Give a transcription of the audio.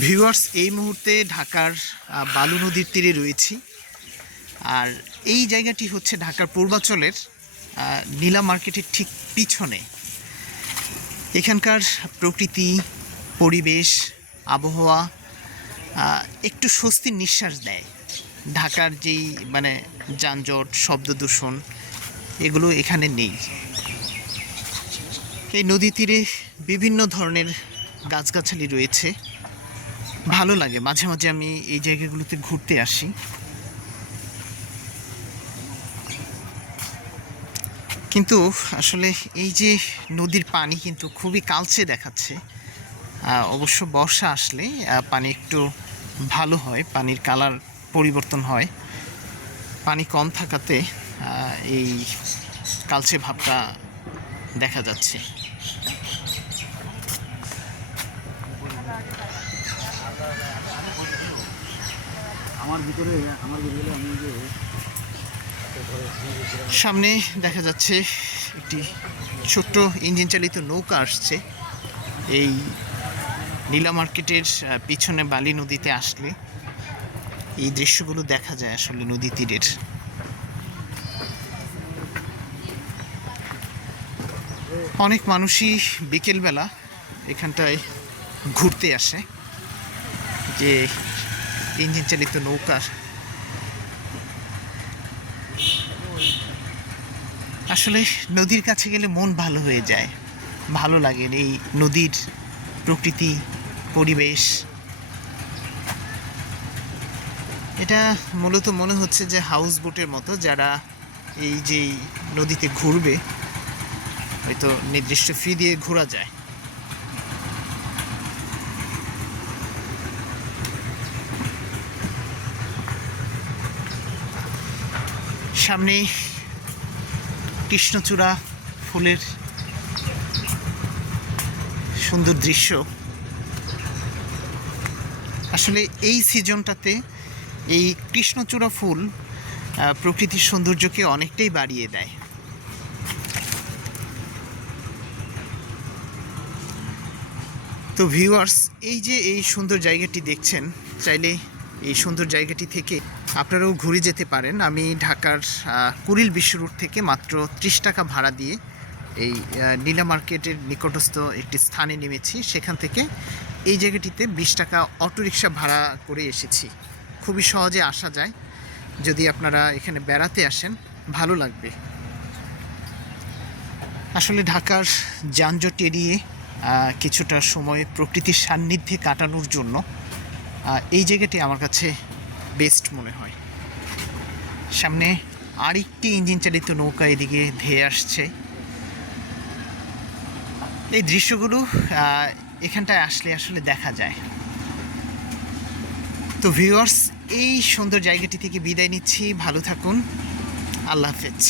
Viewers এই মুহূর্তে ঢাকার বালু নদীর তীরে রয়েছি। আর এই জায়গাটি হচ্ছে ঢাকার পূর্বাঞ্চলের আহ, নীলা মার্কেটের ঠিক পিছনে। এখানকার প্রকৃতি পরিবেশ আবহাওয়া একটু স্বস্তির নিঃশ্বাস দেয়। ঢাকার যেই মানে যানজট শব্দ দূষণ এগুলো এখানে নেই। এই নদী তীরে বিভিন্ন ধরনের গাছগাছালি রয়েছে। ভালো লাগে। মাঝে মাঝে আমি এই জায়গাগুলোতে ঘুরতে আসি। কিন্তু আসলে এই যে নদীর পানি কিন্তু খুবই কালচে দেখাচ্ছে। অবশ্য বর্ষা আসলে পানি একটু ভালো হয়, পানির কালার পরিবর্তন হয়। পানি কম থাকাতে এই কালচে ভাবটা দেখা যাচ্ছে। আমার ভিতরে আমার ভিতরে সামনে দেখা যাচ্ছে একটি ছোট্ট ইঞ্জিন চালিত নৌকা আসছে। এই নীলা মার্কেটের পিছনে বালি নদীতে আসলে এই দৃশ্যগুলো দেখা যায় আসলে নদী তীরের। অনেক মানুষই বিকেলবেলা এখানটায় ঘুরতে আসে যে ইঞ্জিন চালিত নৌকার আসলে নদীর কাছে গেলে মন ভালো হয়ে যায়। ভালো লাগে এই নদীর প্রকৃতি, পরিবেশ। এটা মূলত মনে হচ্ছে যে হাউস বোটের মতো যারা এই যে নদীতে ঘুরবে, হয়তো নির্দিষ্ট ফি দিয়ে ঘোরা যায়। সামনে কৃষ্ণচূড়া ফুলের সুন্দর দৃশ্য। আসলে এই সিজনটাতে এই কৃষ্ণচূড়া ফুল প্রকৃতির সৌন্দর্যকে অনেকটাই বাড়িয়ে দেয়। তো ভিউয়ার্স এই যে এই সুন্দর জায়গাটি দেখছেন, চাইলে এই সুন্দর জায়গাটি থেকে আপনারাও ঘুরে যেতে পারেন। আমি ঢাকার কুড়িল বিশ্ব রোড থেকে মাত্র ত্রিশ টাকা ভাড়া দিয়ে এই নীলা মার্কেটের নিকটস্থ একটি স্থানে নেমেছি। সেখান থেকে এই জায়গাটিতে বিশ টাকা অটোরিকশা ভাড়া করে এসেছি। খুবই সহজে আসা যায়। যদি আপনারা এখানে বেড়াতে আসেন, ভালো লাগবে। আসলে ঢাকার যানজট এড়িয়ে কিছুটা সময় প্রকৃতির সান্নিধ্যে কাটানোর জন্য এই জায়গাটি আমার কাছে বেস্ট মনে হয়। সামনে আরেকটি ইঞ্জিন চালিত নৌকা এদিকে ধেয়ে আসছে। এই দৃশ্যগুলো এখানটায় আসলে আসলে দেখা যায়। তো ভিউয়ার্স এই সুন্দর জায়গাটি থেকে বিদায় নিচ্ছি। ভালো থাকুন। আল্লাহ হাফেজ।